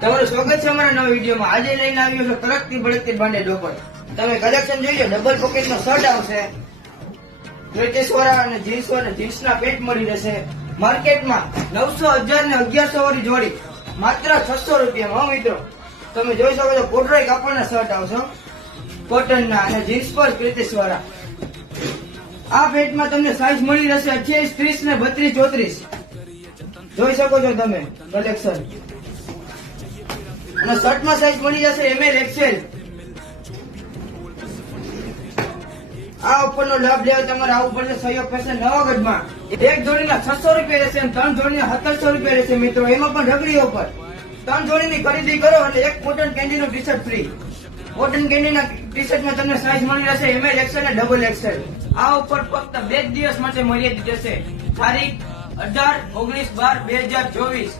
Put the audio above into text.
તમારું સ્વાગત છે અમારા નવા વિડીયોમાં. આજે લઈને આવ્યો છું તરકતી ભડકતી બ્રાન્ડેડ ઓફર. તમે કલેક્શન જોઈ લો. ડબલ પોકેટ નો શર્ટ આવશે, બ્રિટિશ વાળા અને જીન્સ ના પેન્ટ મળી રહેશે. માર્કેટમાં 900, 1000 ને 1100 વાળી જોડી માત્ર 600 રૂપિયામાં. મિત્રો તમે જોઈ શકો છો, કોટરાઈ કાપડના શર્ટ આવશે કોટન ના, અને જીન્સ પર બ્રિટિશ વાળા. આ પેન્ટમાં તમને સાઈઝ મળી રહેશે 28, 30 ને 32, 34. જોઈ શકો છો તમે કલેક્શન. અને શર્ટમાં સાઈઝ મળી જશે ML, XL. આ ઓફરનો લાભ લેવા તમારે આવવું પડશે સહયોગ ફેશન નવાગઢમાં. એક જોડીના 600 રૂપિયા રહેશે અને 3 જોડીના 1700 રૂપિયા રહેશે. મિત્રો એમાં પણ રગડી ઓફર. 3 જોડીની ખરીદી કરો એટલે એક કોટન કેન્ડીનું ટી શર્ટ ફ્રી. કોટન કેન્ડીના ટી શર્ટમાં તમને સાઈઝ મળી રહેશે ML, XL અને XXL. આ ઓફર ફક્ત 2 દિવસ માટે મર્યાદિત રહેશે. તારીખ 18, 19, 12, 2024.